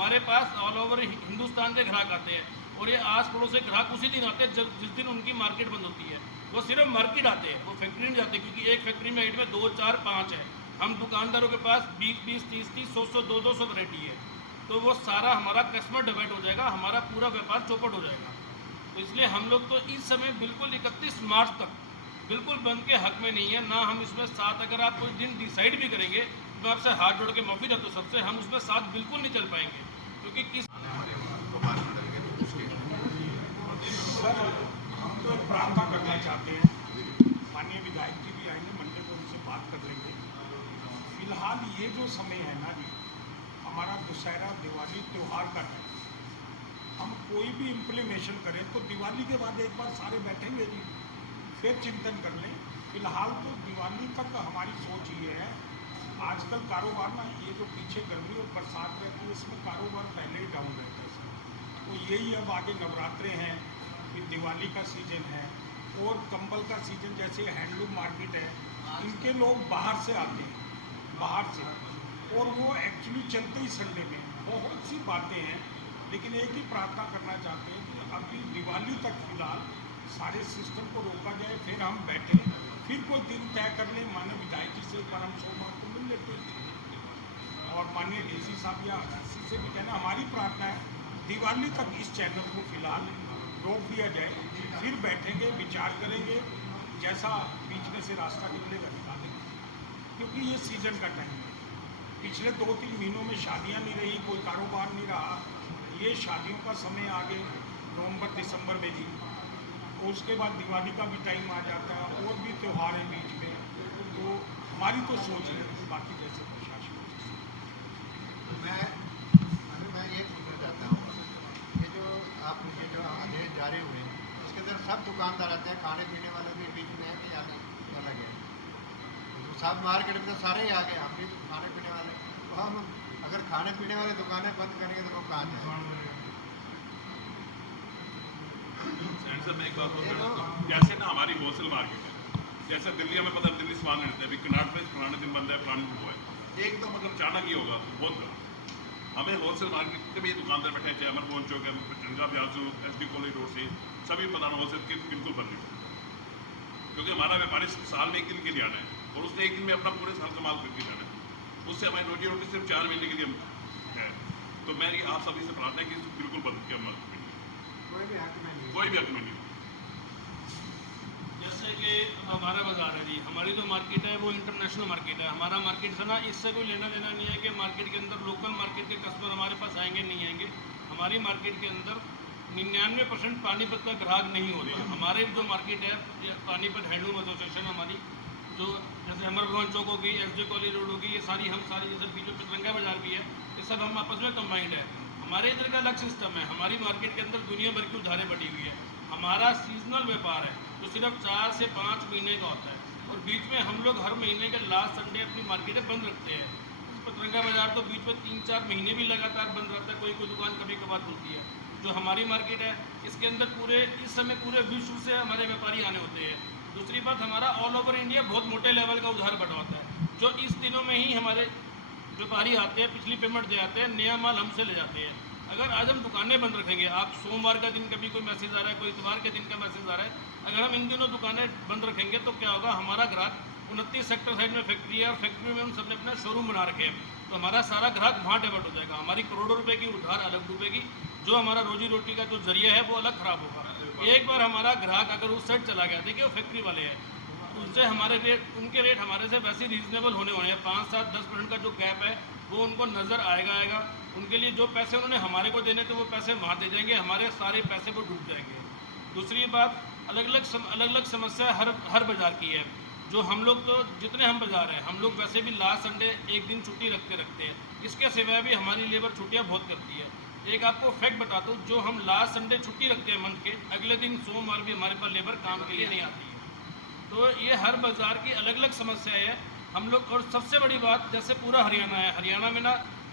हमारे पास all over Hindustan के ग्राहक आते हैं और ये आस पड़ोस से ग्राहक उसी दिन आते हैं जिस दिन उनकी मार्केट बंद होती है। वो सिर्फ मार्केट आते हैं, वो फैक्ट्री नहीं जाते, क्योंकि एक फैक्ट्री में 2, 4, 5 है। हम दुकानदारों के पास 20, 30, 100, 200 वैरायटी है, तो वो सारा हमारा कस्टमर डिवाइड हो जाएगा, हमारा पूरा व्यापार चौपट हो जाएगा। तो इसलिए हम लोग तो इस समय बिल्कुल 31 मार्च तक बिल्कुल बंद के हक में नहीं है ना। हम इसमें साथ अगर आप कोई दिन डिसाइड भी करेंगे तो मैं आपसे हाथ जोड़ के माफ़ी चाहता हूँ सबसे, हम उसमें साथ बिल्कुल नहीं चल पाएंगे, क्योंकि किस सर हम तो एक प्रार्थना करना चाहते हैं, माननीय विधायक जी भी आएंगे, मंडे को उनसे बात कर लेंगे। फिलहाल ये जो समय है ना जी, हमारा दशहरा दिवाली त्यौहार का है, हम कोई भी इम्प्लीमेशन करें तो दिवाली के बाद एक बार सारे बैठेंगे जी, फिर चिंतन कर लें। फिलहाल तो दिवाली तक हमारी सोच ये है। आजकल कारोबार ना, ये जो पीछे गर्मी और बरसात रहती है इसमें कारोबार पहले ही डाउन रहता है सर, तो यही अब आगे नवरात्रे हैं, फिर दिवाली का सीज़न है और कंबल का सीज़न, जैसे हैंडलूम मार्केट है, इनके लोग बाहर से आते हैं, बाहर से, और वो एक्चुअली चलते ही संडे में बहुत सी बातें हैं। लेकिन एक ही प्रार्थना करना चाहते हैं कि अभी दिवाली तक फिलहाल सारे सिस्टम को रोका जाए, फिर हम बैठे, फिर कोई दिन तय कर लें। माननीय विधायक जी से एक बार हम सोमवार को मिल लेते हैं और माननीय डीसी साहब या डीसी से भी कहना, हमारी प्रार्थना है दिवाली तक इस चैनल को फिलहाल रोक दिया जाए, फिर बैठेंगे, विचार करेंगे, जैसा बीच में से रास्ता निकलेगा निकालेंगे, क्योंकि ये सीजन का टाइम है। पिछले 2-3 महीनों में शादियां नहीं रही, कोई कारोबार नहीं रहा, ये शादियों का समय आगे नवंबर दिसंबर में जी, और उसके बाद दिवाली का भी टाइम आ जाता है और भी त्यौहार है बीच में। तो हमारी तो सोच है, बाकी जैसे प्रशासन। मैं ये पूछना चाहता हूँ, ये जो आप ये जो आदेश जारी हुए उसके अंदर सब दुकानदार आते हैं, खाने पीने वाले भी बीच में है कि अलग है? तो सब मार्केट में तो सारे ही आ गए, हम भी खाने पीने वाले, तो हम अगर खाने पीने वाली दुकानें बंद करेंगे तो लोग कहाँ जाएंगे? सर मैं एक बात बोल, जैसे ना हमारी होलसेल मार्केट है, जैसे दिल्ली हमें पता है, दिल्ली सामान रहते हैं, अभी कनाट में फलाने दिन बंद है, फलाने दिन हुआ है, एकदम अगर अचानक ही होगा तो बहुत गलत। हमें होलसेल मार्केट के भी दुकानदार बैठे हैं, चाहे अमर मोहन चौक है, चंगा ब्याजू, SD कॉलेज रोड से, सभी पता ना होलसेल के बिल्कुल बंद नहीं, क्योंकि हमारा व्यापारी साल में एक दिन के लिए आना है और उसने एक दिन में अपना पूरे साल का माल करके जाना है, उससे हमारी रोजी रोटी सिर्फ 4 महीने के लिए है। तो मैं आप सभी से प्रार्थना है कि बिल्कुल बंद किया मत, कोई भी हक में नहीं, कोई भी हक में नहीं। जैसे कि हमारा बाज़ार है जी, हमारी जो मार्केट है वो इंटरनेशनल मार्केट है। हमारा मार्केट से ना इससे कोई लेना देना नहीं है कि मार्केट के अंदर लोकल मार्केट के कस्टमर हमारे पास आएंगे नहीं आएंगे। हमारी मार्केट के अंदर 99% पानीपत का ग्राहक नहीं होता। हमारे जो मार्केट है पानीपत हैंडलूम एसोसिएशन हमारी, जो जैसे अमर भवन चौक होगी, SD कॉलेज रोड होगी, ये सारी हम सारी, जैसे बीच में पितरंगा बाजार भी है, ये सब हम आपस में कंबाइंड है। हमारे इधर का अलग सिस्टम है, हमारी मार्केट के अंदर दुनिया भर की उधारें बढ़ी हुई है। हमारा सीजनल व्यापार है जो सिर्फ 4 से 5 महीने का होता है और बीच में हम लोग हर महीने के लास्ट संडे अपनी मार्केटें बंद रखते हैं। पतरंगा बाजार तो बीच में 3-4 महीने भी लगातार बंद रहता है, कोई दुकान कभी कभार खुलती है। जो हमारी मार्केट है इसके अंदर पूरे इस समय पूरे विश्व से हमारे व्यापारी आने होते हैं। दूसरी बात, हमारा ऑल ओवर इंडिया बहुत मोटे लेवल का उधार बढ़ा होता है, जो इस दिनों में ही हमारे व्यापारी आते हैं, पिछली पेमेंट दे आते हैं, नया माल हमसे ले जाते हैं। अगर आज हम दुकानें बंद रखेंगे, आप सोमवार का दिन कभी कोई मैसेज आ रहा है, कोई इतवार के दिन का मैसेज आ रहा है, अगर हम इन दिनों दुकानें बंद रखेंगे तो क्या होगा, हमारा ग्राहक 29 सेक्टर साइड में फैक्ट्री है और फैक्ट्री में उन सबने अपना शोरूम बना रखे हैं, तो हमारा सारा ग्राहक वहाँ डाइवर्ट हो जाएगा। हमारी करोड़ों रुपए की उधार अलग डूबेगी, जो हमारा रोजी रोटी का जो जरिया है वो अलग खराब होगा। एक बार हमारा ग्राहक अगर उस साइड चला गया, देखिए वो फैक्ट्री वाले हैं, उनसे हमारे रेट, उनके रेट हमारे से वैसे रीजनेबल होने हैं, 5-7-10% का जो गैप है वो उनको नज़र आएगा। उनके लिए जो पैसे उन्होंने हमारे को देने थे वो पैसे वहाँ दे देंगे, हमारे सारे पैसे वो डूब जाएंगे। दूसरी बात, अलग अलग समस्या हर बाज़ार की है। जो हम लोग तो जितने हम बाज़ार हैं, हम लोग वैसे भी लास्ट संडे एक दिन छुट्टी रखते हैं, इसके सिवाय भी हमारी लेबर छुट्टियाँ बहुत करती है। एक आपको फैक्ट बताता हूँ, जो हम लास्ट संडे छुट्टी रखते हैं मंथ के, अगले दिन सोमवार भी हमारे पास लेबर काम के लिए नहीं आती है। तो ये हर बाज़ार की अलग अलग समस्या है हम लोग। और सबसे बड़ी बात, जैसे पूरा हरियाणा है, हरियाणा में ना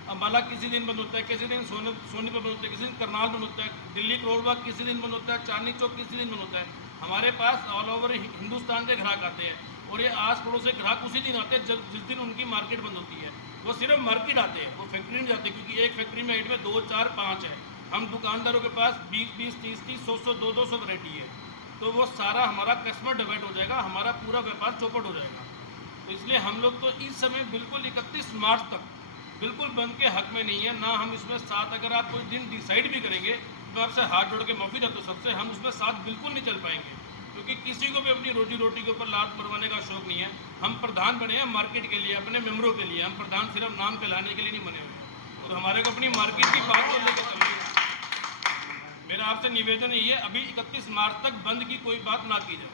अम्बाला किसी दिन बंद होता है, किसी दिन सोनीपत बंद होता है, किसी दिन करनाल बंद होता है, दिल्ली करोलबाग किसी दिन बंद होता है, चांदनी चौक किसी दिन बंद होता है। हमारे पास ऑल ओवर हिंदुस्तान के ग्राहक आते हैं और ये आस पड़ोस से ग्राहक उसी दिन आते हैं जिस दिन उनकी मार्केट बंद होती है। वो सिर्फ मार्केट आते हैं, वो फैक्ट्री नहीं जाते, क्योंकि एक फैक्ट्री में एड में 2, 4, 5 है। हम दुकानदारों के पास 20, 30, 100, 200 वैरायटी है, तो वो सारा हमारा कस्टमर डिवाइड हो जाएगा, हमारा पूरा व्यापार चौपट हो जाएगा। तो इसलिए हम लोग तो इस समय बिल्कुल 31 मार्च तक बिल्कुल बंद के हक में नहीं है ना। हम इसमें साथ अगर आप कोई दिन डिसाइड भी करेंगे तो आपसे हाथ जोड़ के माफ़ी चाहता हूँ सबसे, हम उसमें साथ बिल्कुल नहीं चल पाएंगे, क्योंकि किसी को भी अपनी रोजी रोटी के ऊपर लात मरवाने का शौक नहीं है। हम प्रधान बने हैं मार्केट के लिए, अपने मेंबरों के लिए। हम प्रधान सिर्फ नाम के लाने के लिए नहीं बने हुए हैं, और हमारे को अपनी मार्केट की बात को लेकर चलनी है। मेरा आपसे निवेदन यही है, अभी 31 मार्च तक बंद की कोई बात ना की जाए।